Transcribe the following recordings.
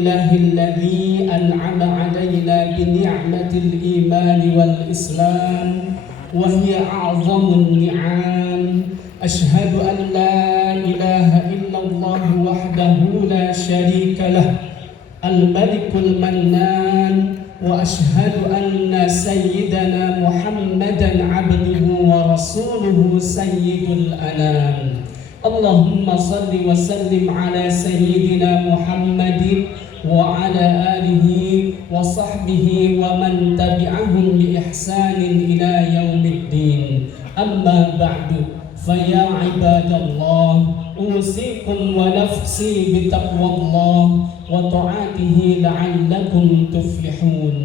الله الذي أنعم علينا بنعمة الإيمان والإسلام وهي أعظم النعم. أشهد أن لا إله إلا الله وحده لا شريك له الملك المنان، وأشهد أن سيدنا محمدا عبده ورسوله سيد الأنام. اللهم صل وسلم على سيدنا محمد وعلى آله وصحبه ومن تبعهم بإحسان إلى يوم الدين. أما بعد، فيا عباد الله، أوصيكم ونفسي بتقوى الله وطاعته لعلكم تفلحون.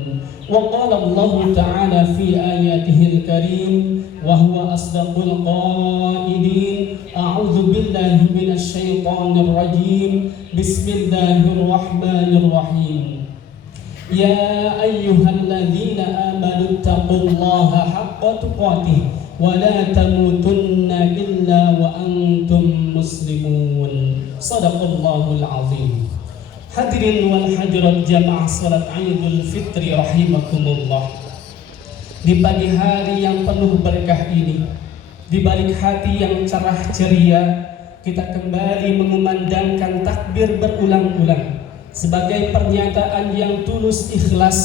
وقال الله تعالى في آياته الكريم وهو أصدق القائلين: أعوذ بالله من الشيطان الرجيم، بسم الله الرحمن الرحيم. يا أيها الذين آمنوا اتقوا الله حق تقاته ولا تموتن إلا وأنتم مسلمون. صدق الله العظيم. Hadirin wal hadirat jamaah salat Idul Fitri rahimakumullah. Di pagi hari yang penuh berkah ini, di balik hati yang cerah ceria, kita kembali mengumandangkan takbir berulang-ulang sebagai pernyataan yang tulus ikhlas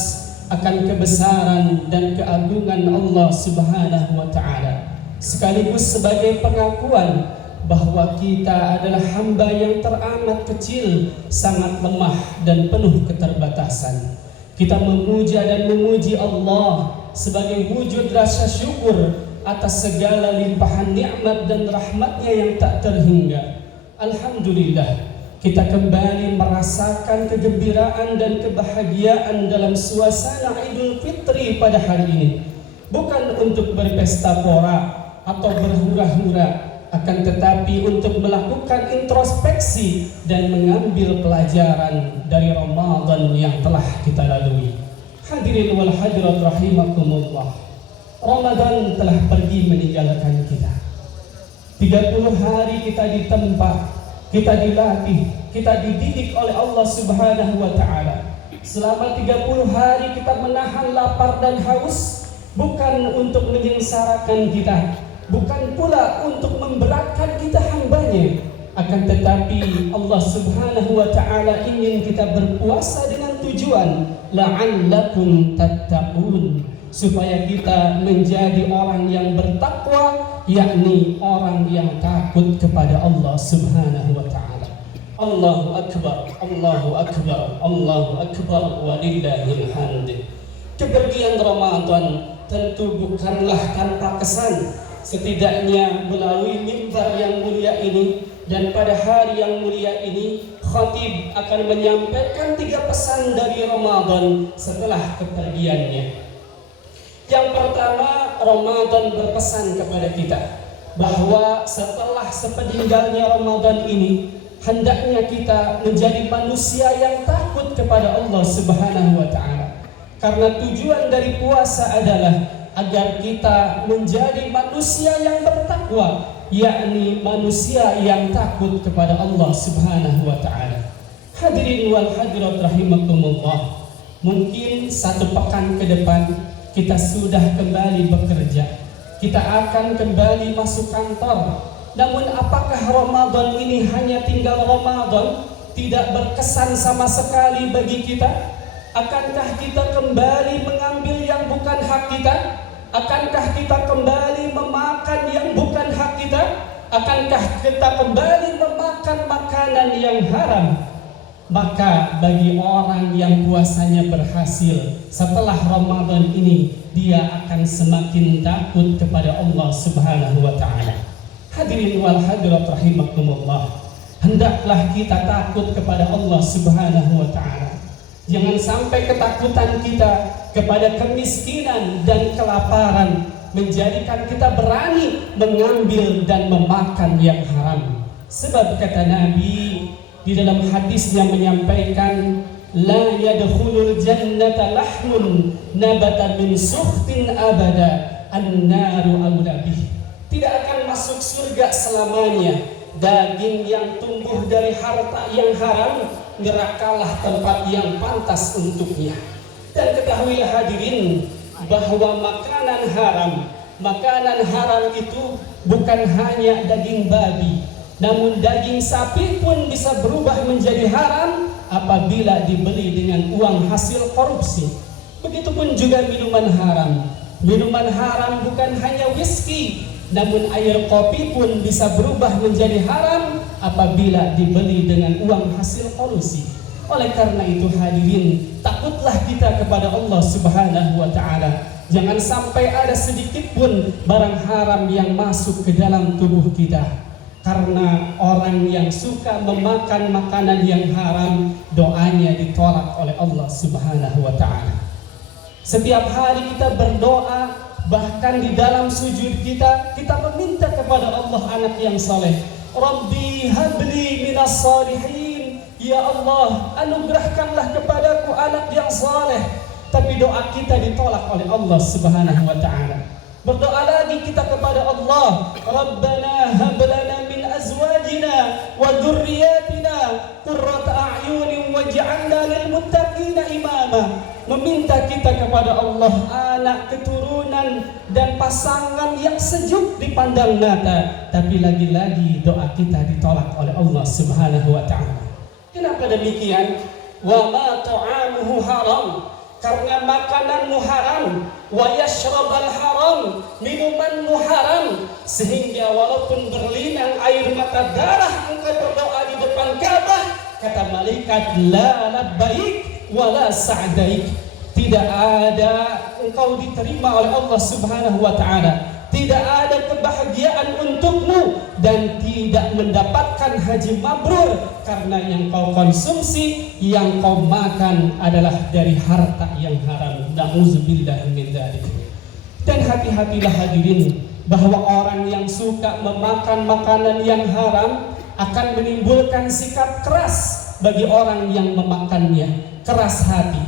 akan kebesaran dan keagungan Allah Subhanahu wa taala, sekaligus sebagai pengakuan bahwa kita adalah hamba yang teramat kecil, sangat lemah dan penuh keterbatasan. Kita memuja dan memuji Allah sebagai wujud rasa syukur atas segala limpahan nikmat dan rahmatnya yang tak terhingga. Alhamdulillah, kita kembali merasakan kegembiraan dan kebahagiaan dalam suasana Idul Fitri pada hari ini. Bukan untuk berpesta pora atau berhura-hura, akan tetapi untuk melakukan introspeksi dan mengambil pelajaran dari Ramadan yang telah kita lalui. Hadirin wal hadirat rahimakumullah, Ramadan telah pergi meninggalkan kita. 30 hari kita ditempa, kita dilatih, kita dididik oleh Allah Subhanahu wa taala. Selama 30 hari kita menahan lapar dan haus, bukan untuk menyengsarakan kita, bukan pula untuk memberatkan kita hambanya, akan tetapi Allah Subhanahu wa ta'ala ingin kita berpuasa dengan tujuan la'allakum tattaqun, supaya kita menjadi orang yang bertakwa, yakni orang yang takut kepada Allah Subhanahu wa ta'ala. Allahu akbar, Allahu akbar, Allahu akbar, walillahil hamd. Kepergian Ramadan tentu bukanlah tanpa kesan. Setidaknya melalui mimbar yang mulia ini dan pada hari yang mulia ini, khatib akan menyampaikan 3 pesan dari Ramadan setelah kepergiannya. Yang pertama, Ramadan berpesan kepada kita bahwa setelah sepeninggalnya Ramadan ini, hendaknya kita menjadi manusia yang takut kepada Allah Subhanahu wa ta'ala. Karena tujuan dari puasa adalah agar kita menjadi manusia yang bertakwa, yakni manusia yang takut kepada Allah Subhanahu wa ta'ala. Hadirin wal hadirat rahimakumullah, mungkin 1 pekan ke depan kita sudah kembali bekerja, kita akan kembali masuk kantor. Namun apakah Ramadan ini hanya tinggal Ramadan, tidak berkesan sama sekali bagi kita? Akankah kita kembali mengambil yang bukan hak kita? Akankah kita kembali memakan yang bukan hak kita? Akankah kita kembali memakan makanan yang haram? Maka bagi orang yang puasanya berhasil setelah Ramadan ini, dia akan semakin takut kepada Allah Subhanahu wa ta'ala. Hadirin wal hadirat rahimakumullah, hendaklah kita takut kepada Allah Subhanahu wa ta'ala. Jangan sampai ketakutan kita kepada kemiskinan dan kelaparan menjadikan kita berani mengambil dan memakan yang haram. Sebab kata Nabi di dalam hadisnya menyampaikan, la yadkhulul jannata lahmun nabata min sukhtin abada an-naru awla bih. Tidak akan masuk surga selamanya daging yang tumbuh dari harta yang haram, nerakalah tempat yang pantas untuknya. Dan ketahuilah hadirin bahwa makanan haram itu bukan hanya daging babi, namun daging sapi pun bisa berubah menjadi haram apabila dibeli dengan uang hasil korupsi. Begitupun juga minuman haram. Minuman haram bukan hanya whisky, namun air kopi pun bisa berubah menjadi haram apabila dibeli dengan uang hasil korupsi. Oleh karena itu hadirin, takutlah kita kepada Allah Subhanahu wa ta'ala. Jangan sampai ada sedikit pun barang haram yang masuk ke dalam tubuh kita. Karena orang yang suka memakan makanan yang haram, doanya ditolak oleh Allah Subhanahu wa ta'ala. Setiap hari kita berdoa, bahkan di dalam sujud kita meminta kepada Allah anak yang saleh. Rabbi habli minas salihin. Ya Allah, anugerahkanlah kepadaku anak yang saleh. Tapi doa kita ditolak oleh Allah Subhanahu wa ta'ala. Berdoa lagi kita kepada Allah, Rabbana hab lana min azwajina wa dzurriyyatina qurrata a'yunin waj'alna lil muttaqina imama. Meminta kita kepada Allah anak, keturunan dan pasangan yang sejuk dipandang mata. Tapi lagi-lagi doa kita ditolak oleh Allah Subhanahu wa ta'ala. Kenapa demikian? Wa ma ta'amuhu haram. Karena makananmu haram, wa yashrabal haram, minumanmu haram, sehingga walaupun berlinang air mata darah engkau berdoa di depan Ka'bah, kata malaikat la labbaik wa la sa'daik, tidak ada engkau diterima oleh Allah Subhanahu wa ta'ala, tidak ada kebahagiaan untukmu dan tidak mendapatkan haji mabrur karena yang kau konsumsi, yang kau makan adalah dari harta yang haram. Na'udzubillah min dzalik. Dan hati-hatilah hadirin bahwa orang yang suka memakan makanan yang haram akan menimbulkan sikap keras bagi orang yang memakannya, keras hati.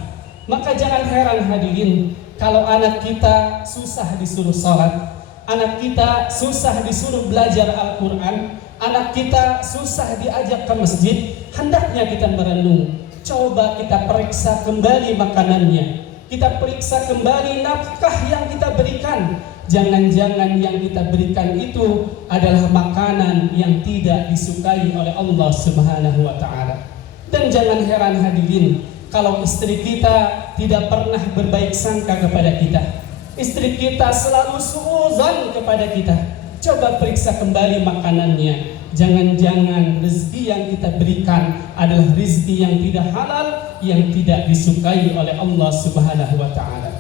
Maka jangan heran hadirin kalau anak kita susah disuruh sholat, anak kita susah disuruh belajar Al-Quran, anak kita susah diajak ke masjid. Hendaknya kita merenung, coba kita periksa kembali makanannya, kita periksa kembali nafkah yang kita berikan. Jangan-jangan yang kita berikan itu adalah makanan yang tidak disukai oleh Allah Subhanahu wa ta'ala. Dan jangan heran hadirin kalau istri kita tidak pernah berbaik sangka kepada kita, istri kita selalu suudzon kepada kita. Coba periksa kembali makanannya. Jangan-jangan rezeki yang kita berikan adalah rezeki yang tidak halal, yang tidak disukai oleh Allah Subhanahu wa ta'ala.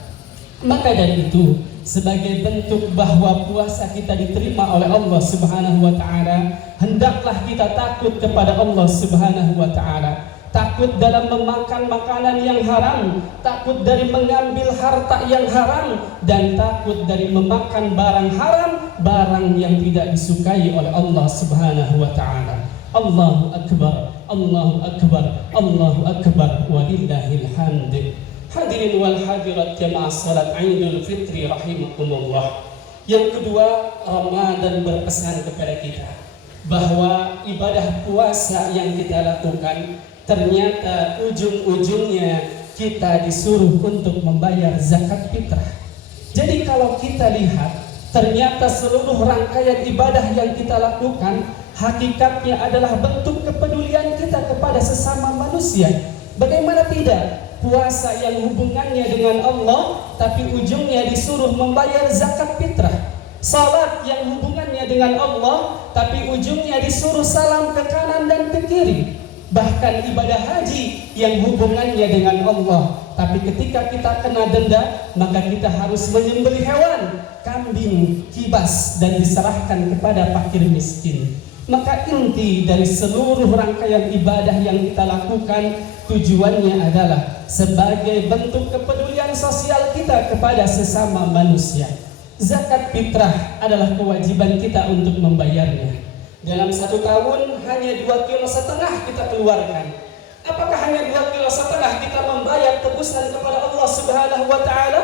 Maka dari itu, sebagai bentuk bahwa puasa kita diterima oleh Allah Subhanahu wa ta'ala, hendaklah kita takut kepada Allah Subhanahu wa ta'ala. Takut dalam memakan makanan yang haram, takut dari mengambil harta yang haram, dan takut dari memakan barang haram, barang yang tidak disukai oleh Allah Subhanahu wa ta'ala. Allahu Akbar, Allahu Akbar, Allahu Akbar, walillahil hamd. Hadirin wal hadirat jamaah salat Idul Fitri rahimakumullah. Yang kedua, Ramadan berpesan kepada kita bahwa ibadah puasa yang kita lakukan ternyata ujung-ujungnya kita disuruh untuk membayar zakat fitrah. Jadi kalau kita lihat, ternyata seluruh rangkaian ibadah yang kita lakukan hakikatnya adalah bentuk kepedulian kita kepada sesama manusia. Bagaimana tidak? Puasa yang hubungannya dengan Allah, tapi ujungnya disuruh membayar zakat fitrah. Salat yang hubungannya dengan Allah, tapi ujungnya disuruh salam ke kanan dan ke kiri. Bahkan ibadah haji yang hubungannya dengan Allah, tapi ketika kita kena denda, maka kita harus menyembelih hewan, kambing, kibas, dan diserahkan kepada fakir miskin. Maka inti dari seluruh rangkaian ibadah yang kita lakukan, tujuannya adalah sebagai bentuk kepedulian sosial kita kepada sesama manusia. Zakat fitrah adalah kewajiban kita untuk membayarnya. Dalam 1 tahun hanya 2,5 kilo kita keluarkan. Apakah hanya 2,5 kilo kita membayar tebusan kepada Allah Subhanahu wa ta'ala?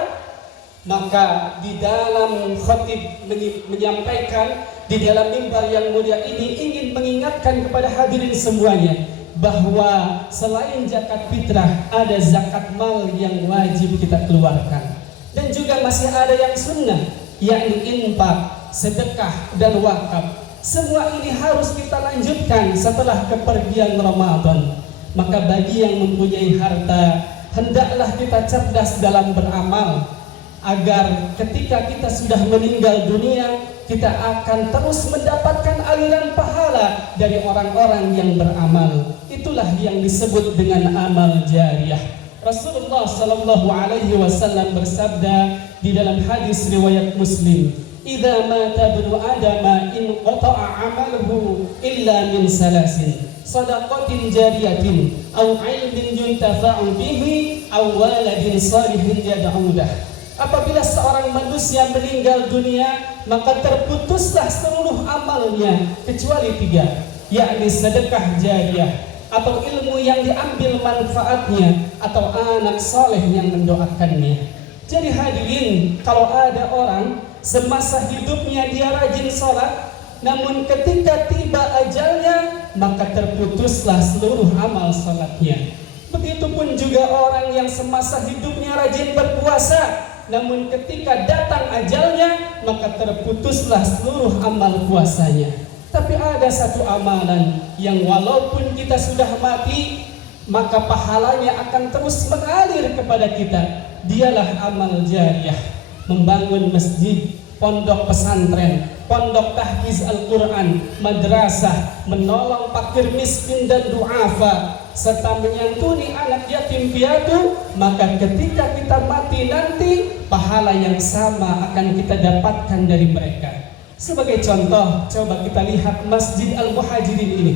Maka di dalam khatib menyampaikan di dalam mimbar yang mulia ini ingin mengingatkan kepada hadirin semuanya bahwa selain zakat fitrah ada zakat mal yang wajib kita keluarkan, dan juga masih ada yang sunnah, yakni infak, sedekah dan wakaf. Semua ini harus kita lanjutkan setelah kepergian Ramadan. Maka bagi yang mempunyai harta, hendaklah kita cerdas dalam beramal, agar ketika kita sudah meninggal dunia, kita akan terus mendapatkan aliran pahala dari orang-orang yang beramal. Itulah yang disebut dengan amal jariyah. Rasulullah sallallahu alaihi wasallam bersabda di dalam hadis riwayat Muslim, "Idza mata ibnu Adam in qata'a 'amaluhu illa min salasin, sadaqatin jariyatin aw 'ilmin yuntafa'u bihi aw waladin salihin yad'u lahu." Apabila seorang manusia meninggal dunia, maka terputuslah seluruh amalnya kecuali 3, yakni sedekah jariyah atau ilmu yang diambil manfaatnya atau anak soleh yang mendoakannya. Jadi hadirin, kalau ada orang semasa hidupnya dia rajin sholat, namun ketika tiba ajalnya maka terputuslah seluruh amal sholatnya. Begitupun juga orang yang semasa hidupnya rajin berpuasa, namun ketika datang ajalnya maka terputuslah seluruh amal puasanya. Tapi ada satu amalan yang walaupun kita sudah mati, maka pahalanya akan terus mengalir kepada kita. Dialah amal jariyah, membangun masjid, pondok pesantren, pondok tahfiz Al-Quran, madrasah, menolong fakir miskin dan du'afa, serta menyantuni anak yatim piatu. Maka ketika kita mati nanti, pahala yang sama akan kita dapatkan dari mereka. Sebagai contoh, coba kita lihat Masjid Al-Muhajirin ini.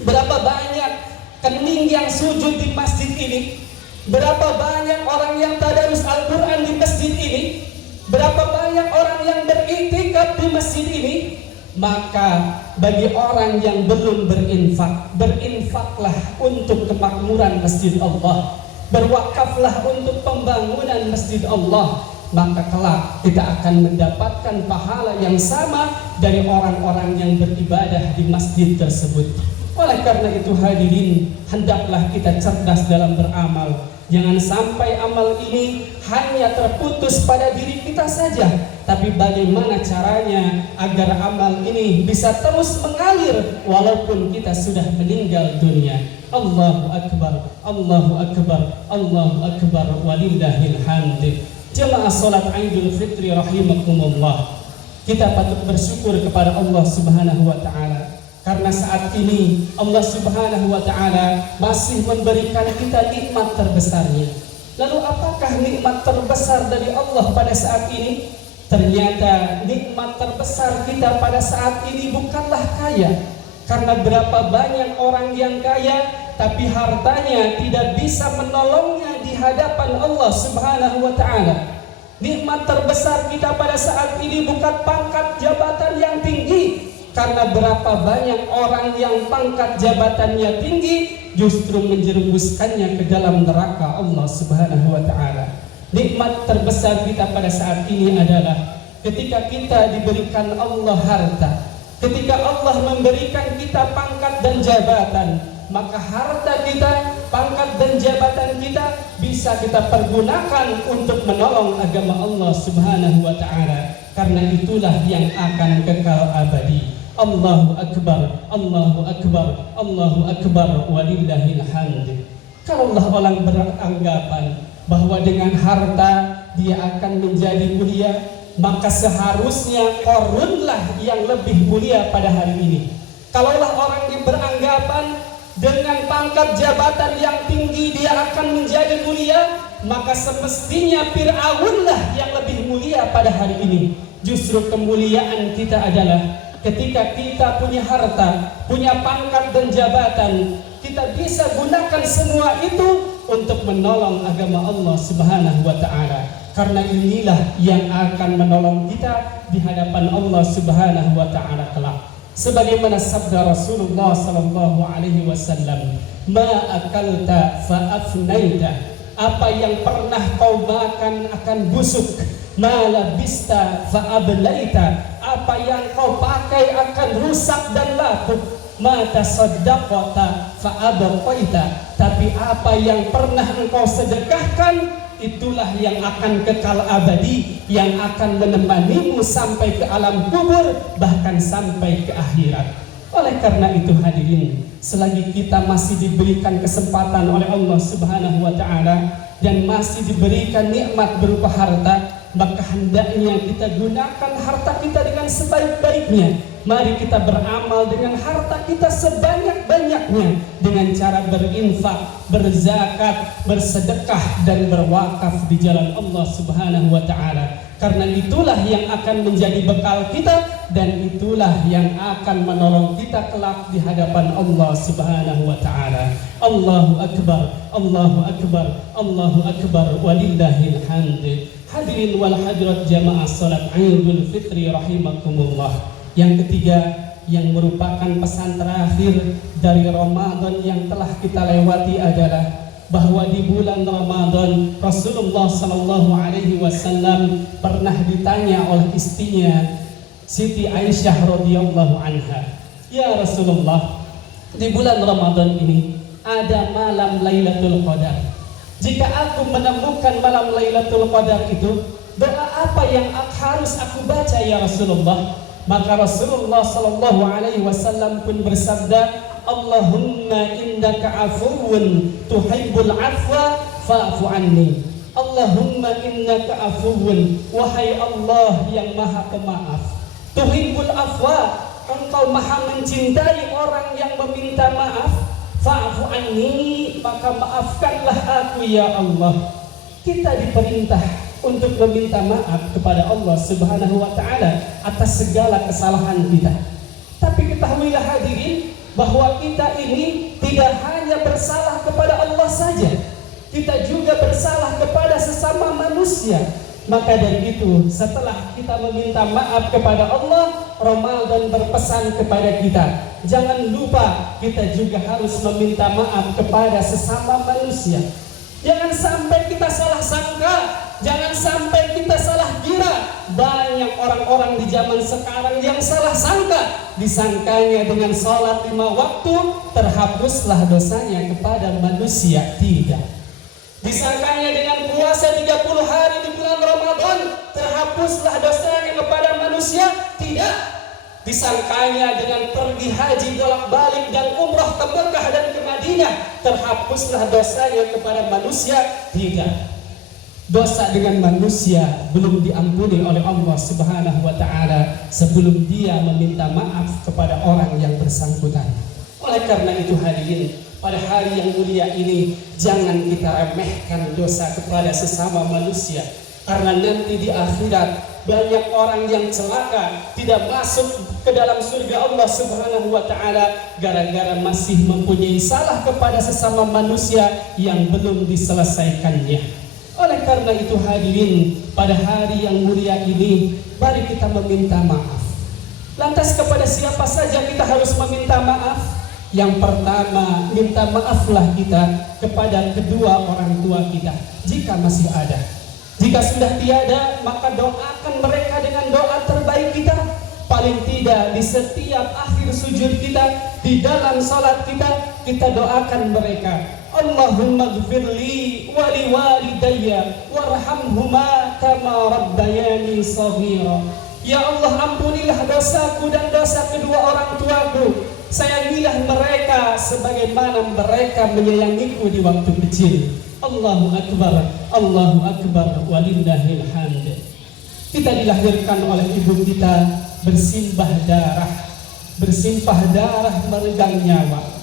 Berapa banyak kening yang sujud di masjid ini? Berapa banyak orang yang tadarus Al-Quran di masjid ini? Berapa banyak orang yang beriktikaf di masjid ini? Maka bagi orang yang belum berinfak, berinfaklah untuk kemakmuran masjid Allah, berwakaflah untuk pembangunan masjid Allah. Maka kelak kita akan mendapatkan pahala yang sama dari orang-orang yang beribadah di masjid tersebut. Oleh karena itu hadirin, hendaklah kita cerdas dalam beramal. Jangan sampai amal ini hanya terputus pada diri kita saja, tapi bagaimana caranya agar amal ini bisa terus mengalir walaupun kita sudah meninggal dunia. Allahu Akbar, Allahu Akbar, Allahu Akbar, walillahil hamd. Jemaah salat Idul Fitri rahimakumullah, kita patut bersyukur kepada Allah Subhanahu wa taala, karena saat ini Allah Subhanahu wa taala masih memberikan kita nikmat terbesarnya. Lalu apakah nikmat terbesar dari Allah pada saat ini? Ternyata nikmat terbesar kita pada saat ini bukanlah kaya. Karena berapa banyak orang yang kaya tapi hartanya tidak bisa menolongnya di hadapan Allah Subhanahu wa taala. Nikmat terbesar kita pada saat ini bukan pangkat jabatan yang tinggi, karena berapa banyak orang yang pangkat jabatannya tinggi justru menjerumuskannya ke dalam neraka Allah Subhanahu wa taala. Nikmat terbesar kita pada saat ini adalah ketika kita diberikan Allah harta. Ketika Allah memberikan kita pangkat dan jabatan, maka harta kita, pangkat dan jabatan kita bisa kita pergunakan untuk menolong agama Allah Subhanahu wa taala, karena itulah yang akan kekal abadi. Allahu Akbar, Allahu Akbar, Allahu Akbar, walillahil hamd. Kalau orang beranggapan bahwa dengan harta dia akan menjadi mulia, maka seharusnya korunlah yang lebih mulia pada hari ini. Kalaulah orang yang beranggapan dengan pangkat jabatan yang tinggi dia akan menjadi mulia, maka semestinya Fir'aunlah yang lebih mulia pada hari ini. Justru kemuliaan kita adalah ketika kita punya harta, punya pangkat dan jabatan, kita bisa gunakan semua itu untuk menolong agama Allah Subhanahu wa taala. Karena inilah yang akan menolong kita di hadapan Allah Subhanahu wa taala kelak. Sebagaimana sabda Rasulullah sallallahu alaihi wasallam, "Ma akalta fa afnaita." Apa yang pernah kau makan akan busuk. "Ma labista fa ablaita." Apa yang kau pakai akan rusak dan lapuk. "Ma tasaddaqta fa'abaqaita, tapi apa yang pernah engkau sedekahkan itulah yang akan kekal abadi, yang akan menemanimu sampai ke alam kubur, bahkan sampai ke akhirat. Oleh karena itu hadirin, selagi kita masih diberikan kesempatan oleh Allah Subhanahu wa taala dan masih diberikan nikmat berupa harta, maka hendaknya kita gunakan harta kita dengan sebaik-baiknya. Mari kita beramal dengan harta kita sebanyak-banyaknya dengan cara berinfak, berzakat, bersedekah dan berwakaf di jalan Allah Subhanahu wa taala. Karena itulah yang akan menjadi bekal kita dan itulah yang akan menolong kita kelak di hadapan Allah Subhanahu wa taala. Allahu akbar, Allahu akbar, Allahu akbar, walillahil hamd. Hadirin wal hadirat jamaah salat Idul Fitri rahimakumullah. Yang ketiga, yang merupakan pesan terakhir dari Ramadan yang telah kita lewati adalah bahwa di bulan Ramadan Rasulullah sallallahu alaihi wasallam pernah ditanya oleh istrinya Siti Aisyah radhiyallahu anha, "Ya Rasulullah, di bulan Ramadan ini ada malam Lailatul Qadar. Jika aku menemukan malam Lailatul Qadar itu, doa apa yang harus aku baca ya Rasulullah?" Maka Rasulullah sallallahu alaihi wasallam pun bersabda, "Allahumma innaka afuwun tuhibbul afwa fa'fu anni." Allahumma innaka afuwun, wahai Allah yang maha pemaaf. Tuhibbul afwa, engkau maha mencintai orang yang meminta maaf. Fa'fu anni, maka maafkanlah aku ya Allah. Kita diperintah untuk meminta maaf kepada Allah Subhanahu wa taala atas segala kesalahan kita. Tapi ketahuilah hadirin bahwa kita ini tidak hanya bersalah kepada Allah saja, kita juga bersalah kepada sesama manusia. Maka dari itu, setelah kita meminta maaf kepada Allah, Ramadan berpesan kepada kita, jangan lupa kita juga harus meminta maaf kepada sesama manusia. Jangan sampai kita salah sangka, jangan sampai kita salah kira. Banyak orang-orang di zaman sekarang yang salah sangka, disangkanya dengan sholat 5 waktu terhapuslah dosanya kepada manusia. Tidak. Disangkanya dengan puasa 30 hari di bulan Ramadan terhapuslah dosanya kepada manusia. Tidak. Disangkanya dengan pergi haji bolak-balik dan umrah ke Mekah dan ke Madinah terhapuslah dosanya kepada manusia. Tidak. Dosa dengan manusia belum diampuni oleh Allah Subhanahu wa taala sebelum dia meminta maaf kepada orang yang bersangkutan. Oleh karena itu hadirin, pada hari yang mulia ini jangan kita remehkan dosa kepada sesama manusia, karena nanti di akhirat banyak orang yang celaka tidak masuk ke dalam surga Allah Subhanahu wa taala gara-gara masih mempunyai salah kepada sesama manusia yang belum diselesaikannya. Oleh karena itu hadirin, pada hari yang mulia ini mari kita meminta maaf. Lantas kepada siapa saja kita harus meminta maaf? Yang pertama, minta maaflah kita kepada kedua orang tua kita jika masih ada. Jika sudah tiada, maka doakan mereka dengan doa terbaik kita. Paling tidak di setiap akhir sujud kita, di dalam salat kita, kita doakan mereka. Allahumma gfirli wa liwalidayya warhamhuma kama rabbayani shaghira. Ya Allah, ampunilah dosaku dan dosa kedua orang tuaku. Sayangilah mereka sebagaimana mereka menyayangiku di waktu kecil. Allahu akbar, Allahu akbar, walillahil hamd. Kita dilahirkan oleh ibu kita bersimpah darah meregang nyawa.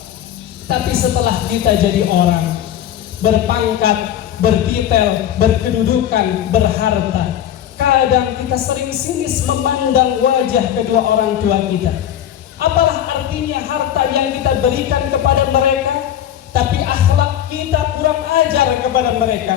Tapi setelah kita jadi orang, berpangkat, bertitel, berkedudukan, berharta, kadang kita sering sinis memandang wajah kedua orang tua kita. Apalah artinya harta yang kita berikan kepada mereka, tapi akhlak kita kurang ajar kepada mereka.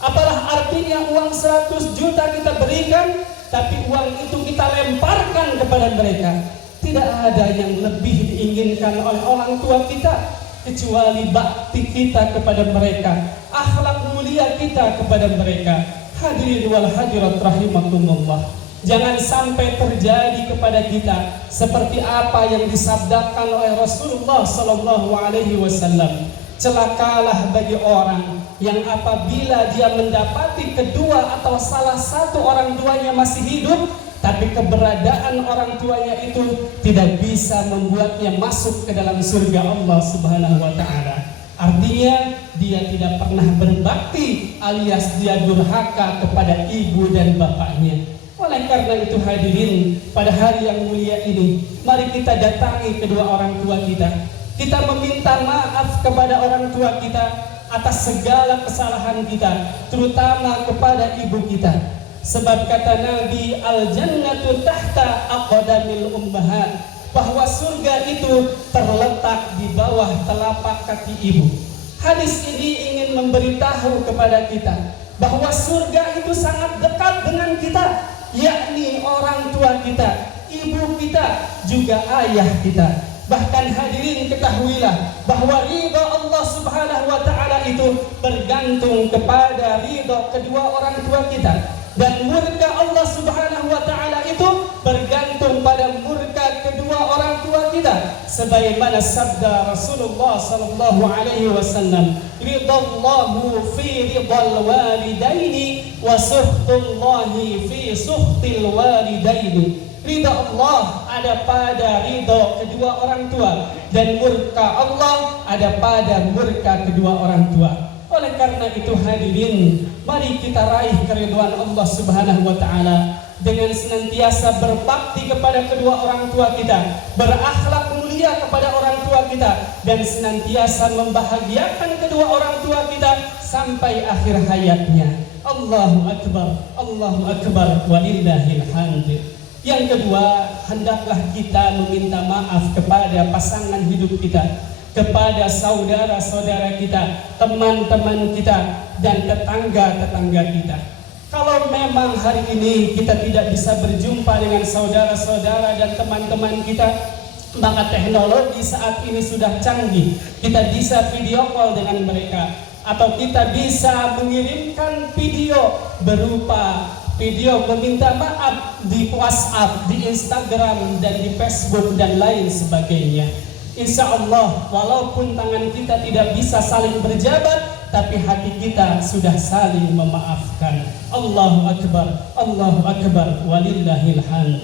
Apalah artinya uang 100 juta kita berikan, tapi uang itu kita lemparkan kepada mereka. Tidak ada yang lebih diinginkan oleh orang tua kita kecuali bakti kita kepada mereka, akhlak mulia kita kepada mereka. Hadirin wal hadirat rahimakumullah. Jangan sampai terjadi kepada kita seperti apa yang disabdakan oleh Rasulullah sallallahu alaihi wasallam. Celakalah bagi orang yang apabila dia mendapati kedua atau salah satu orang tuanya masih hidup, tapi keberadaan orang tuanya itu tidak bisa membuatnya masuk ke dalam surga Allah Subhanahu wa taala. Artinya dia tidak pernah berbakti alias dia durhaka kepada ibu dan bapaknya. Oleh karena itu hadirin, pada hari yang mulia ini mari kita datangi kedua orang tua kita. Kita meminta maaf kepada orang tua kita atas segala kesalahan kita, terutama kepada ibu kita. Sebab kata Nabi, al-jannatu tahta aqdamil ummahat, bahwa surga itu terletak di bawah telapak kaki ibu. Hadis ini ingin memberitahu kepada kita bahwa surga itu sangat dekat dengan kita, yakni orang tua kita, ibu kita, juga ayah kita. Bahkan hadirin ketahuilah bahwa ridha Allah Subhanahu wa taala itu bergantung kepada ridha kedua orang tua kita, dan murka Allah Subhanahu wa taala itu bergantung pada murka kedua orang tua kita, sebagaimana sabda Rasulullah sallallahu alaihi wasallam, ridallahu fi ridal walidaini wa suhtullahi fi suhtil walidaini. Ridha Allah ada pada ridha kedua orang tua, dan murka Allah ada pada murka kedua orang tua. Oleh karena itu hadirin, mari kita raih keridhaan Allah Subhanahu wa taala dengan senantiasa berbakti kepada kedua orang tua kita, berakhlak mulia kepada orang tua kita, dan senantiasa membahagiakan kedua orang tua kita sampai akhir hayatnya. Allahu akbar, Allahu akbar, walillahil hamd. Yang kedua, hendaklah kita meminta maaf kepada pasangan hidup kita, kepada saudara-saudara kita, teman-teman kita, dan tetangga-tetangga kita. Kalau memang hari ini kita tidak bisa berjumpa dengan saudara-saudara dan teman-teman kita, maka teknologi saat ini sudah canggih. Kita bisa video call dengan mereka, atau kita bisa mengirimkan video berupa video meminta maaf di WhatsApp, di Instagram, dan di Facebook, dan lain sebagainya. Insya Allah, walaupun tangan kita tidak bisa saling berjabat, tapi hati kita sudah saling memaafkan. Allahu Akbar, Allahu Akbar, walillahil hamd.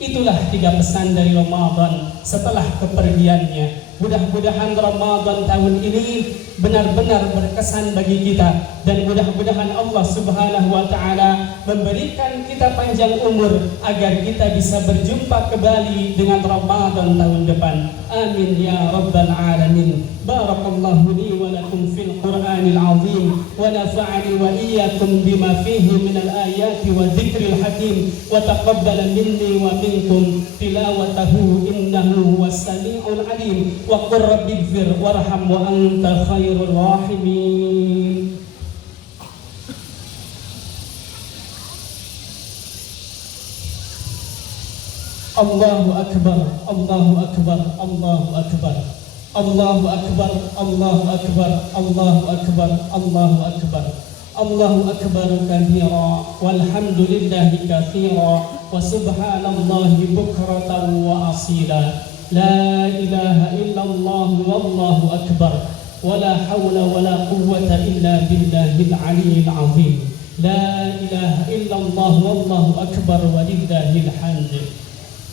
Itulah 3 pesan dari Ramadan setelah kepergiannya. Mudah-mudahan Ramadan tahun ini benar-benar berkesan bagi kita, dan mudah-mudahan Allah Subhanahu wa taala memberikan kita panjang umur agar kita bisa berjumpa kembali dengan Ramadan tahun depan. Amin ya rabbal alamin. Barakallahu li wa lakum fil Qur'anil azim, wa nafa'ani wa iyyakum bima fihi minal ayati wa dzikril hakim, wa taqabbala minni wa minkum tilawatahu innahu huwas samiul alim. Wa qur rabbighfir warham wa anta khairur rahimin. Allahu akbar, Allahu akbar, Allahu akbar. Allahu akbar, Allahu akbar, Allahu akbar, Allahu akbar. Allahu akbar kabira walhamdulillahi katsira wa subhanallahi bukratan wa asila. La ilaha illallah wallahu akbar, wala hawla wala quwwata illa billahil aliyyil azim. La ilaha illallah wallahu akbar, walillahil hamd.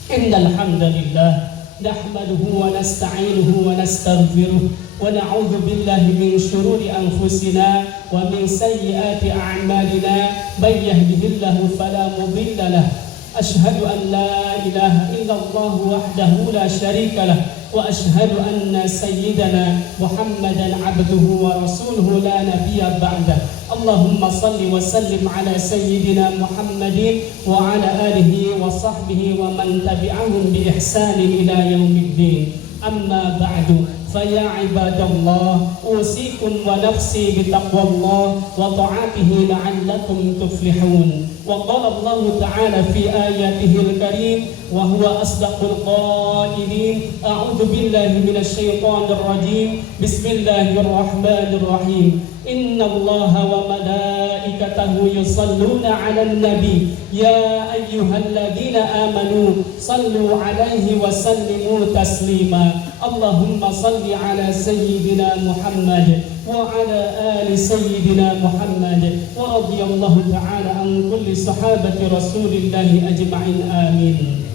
Innal hamdalillah nahmaduhu wa nasta'inuhu wa nastaghfiruh wa na'udzu billahi min shururi anfusina wa min sayyiati a'malina. May yahdihillahu fala mudilla lahu. Ashhadu an la ilaha illallah wahdahu la syarika lah, wa ashhadu anna sayyidana Muhammadan abduhu wa rasuluhu la nabiyya ba'dah. Allahumma salli wa sallim ala sayyidina Muhammadin wa ala alihi wa sahbihi wa man tabi'ahum bi ihsanin ila yaumiddin. Amma ba'du, faya ibadallah, usikum wa nafsi bitaqwallah wa ta'atihi la'allakum tuflihun. Wa qala Allah ta'ala fi ayatihil karim wa huwa asdaqul qailin. A'udzu billahi minasy syaithanir rajim. Bismillahirrahmanirrahim. Innallaha wa malaikatahu katakanlah yusalluna 'alan nabi ya ayyuhalladzina amanu sallu 'alaihi wa sallimu taslima. Allahumma salli 'ala sayyidina Muhammad wa 'ala ali sayyidina Muhammad wa radhiyallahu ta'ala an kulli sahabati Rasulillah ajma'in amin.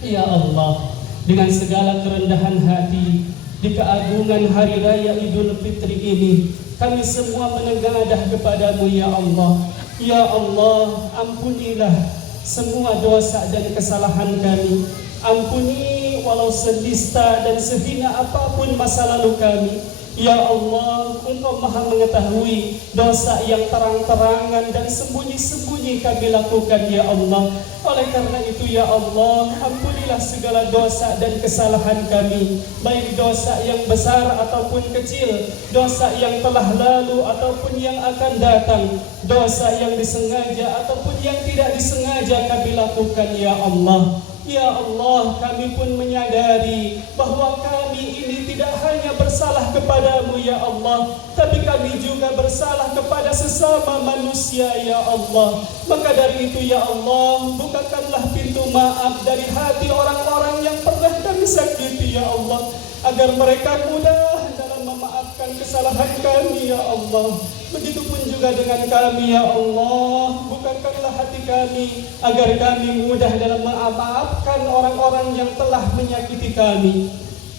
Ya Allah, dengan segala kerendahan hati di keagungan hari raya Idul Fitri ini, kami semua menengadah kepadamu ya Allah. Ya Allah, ampunilah semua dosa dan kesalahan kami. Ampuni walau sedista dan sehina apapun masa lalu kami. Ya Allah, Engkau maha mengetahui dosa yang terang-terangan dan sembunyi-sembunyi kami lakukan ya Allah. Oleh karena itu ya Allah, ampunilah segala dosa dan kesalahan kami, baik dosa yang besar ataupun kecil, dosa yang telah lalu ataupun yang akan datang, dosa yang disengaja ataupun yang tidak disengaja kami lakukan ya Allah. Ya Allah, kami pun menyadari bahwa kami ini tidak hanya bersalah kepadamu ya Allah, tapi kami juga bersalah kepada sesama manusia ya Allah. Maka dari itu ya Allah, bukakanlah pintu maaf dari hati orang-orang yang pernah kami sakiti ya Allah, agar mereka mudah dalam memaafkan kesalahan kami ya Allah. Begitupun juga dengan kami ya Allah, bukakanlah hati kami agar kami mudah dalam memaafkan orang-orang yang telah menyakiti kami.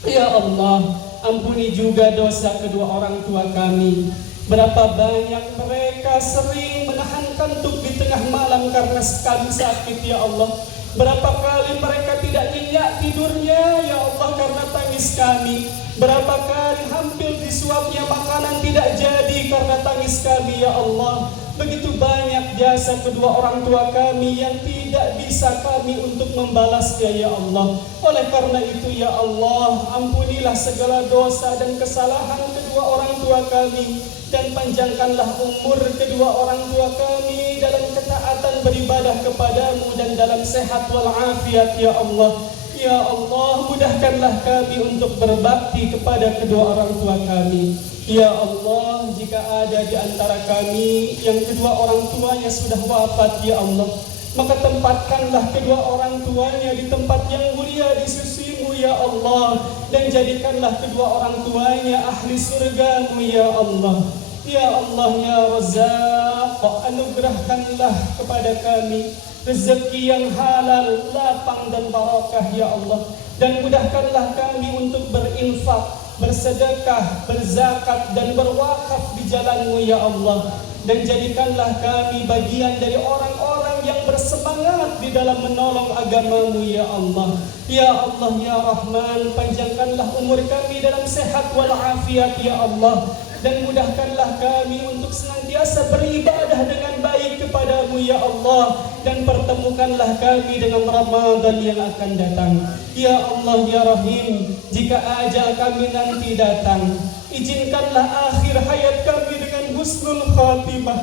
Ya Allah, ampuni juga dosa kedua orang tua kami. Berapa banyak mereka sering menahan kantuk di tengah malam karena kami sakit ya Allah. Berapa kali mereka tidak nyenyak tidurnya ya Allah karena tangis kami. Berapa kali hampir disuapnya makanan tidak jadi karena tangis kami ya Allah. Begitu banyak jasa kedua orang tua kami yang tidak bisa kami untuk membalasnya ya Allah. Oleh karena itu ya Allah, ampunilah segala dosa dan kesalahan kedua orang tua kami, dan panjangkanlah umur kedua orang tua kami dalam ketaatan beribadah kepadamu dan dalam sehat walafiat ya Allah. Ya Allah, mudahkanlah kami untuk berbakti kepada kedua orang tua kami. Ya Allah, jika ada di antara kami yang kedua orang tuanya sudah wafat ya Allah, maka tempatkanlah kedua orang tuanya di tempat yang mulia di sisimu ya Allah, dan jadikanlah kedua orang tuanya ahli surgamu ya Allah. Ya Allah ya Razzaq, anugerahkanlah kepada kami rezeki yang halal, lapang dan barakah ya Allah, dan mudahkanlah kami untuk berinfak, bersedekah, berzakat dan berwakaf di jalan-Mu ya Allah, dan jadikanlah kami bagian dari orang-orang yang bersemangat di dalam menolong agama-Mu ya Allah. Ya Allah ya Rahman, panjangkanlah umur kami dalam sehat walafiat ya Allah, dan mudahkanlah kami untuk senantiasa beribadah dengan baik kepadamu ya Allah, dan pertemukanlah kami dengan Ramadan yang akan datang. Ya Allah ya Rahim, jika ajal kami nanti datang, izinkanlah akhir hayat kami dengan husnul khatimah.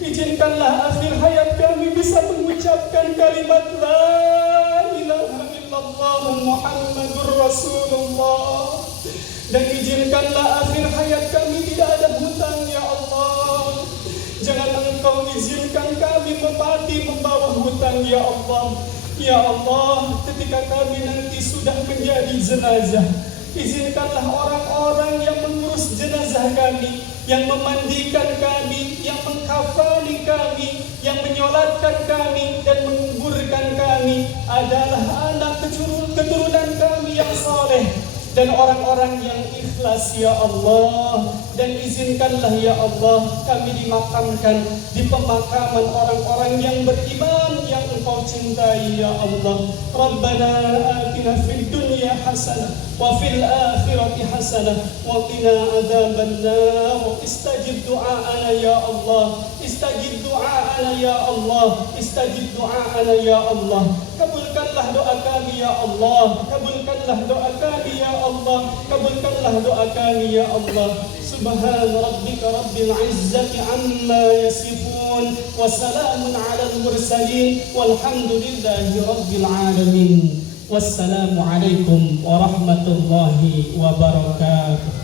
Izinkanlah akhir hayat kami bisa mengucapkan kalimat la ilaha illallah Muhammadur Rasulullah. Dan izinkanlah akhir hayat kami tidak ada hutang ya Allah. Jangan Engkau izinkan kami mati membawa hutang ya Allah. Ya Allah, ketika kami nanti sudah menjadi jenazah, izinkanlah orang-orang yang mengurus jenazah kami, yang memandikan kami, yang mengkafani kami, yang menyolatkan kami dan menguburkan kami adalah anak keturunan kami yang saleh dan orang-orang yang ikhlas ya Allah. Dan izinkanlah ya Allah kami dimakamkan di pemakaman orang-orang yang beriman yang Engkau cintai ya Allah. Rabbana atina fid dunya hasanah wa fil akhirati hasanah wa qina adzabannar. Istajib du'aana ya Allah, istajib du'aana ya Allah, istajib du'aana ya Allah. Kabulkanlah doa kami ya Allah, kabulkanlah doa kami ya Allah, kabulkanlah doa kami ya Allah. Subhan rabbika rabbil izzati amma yasifun, wa salamun alal mursalin, walhamdulillahi rabbil alamin. Wassalamu alaikum warahmatullahi wabarakatuh.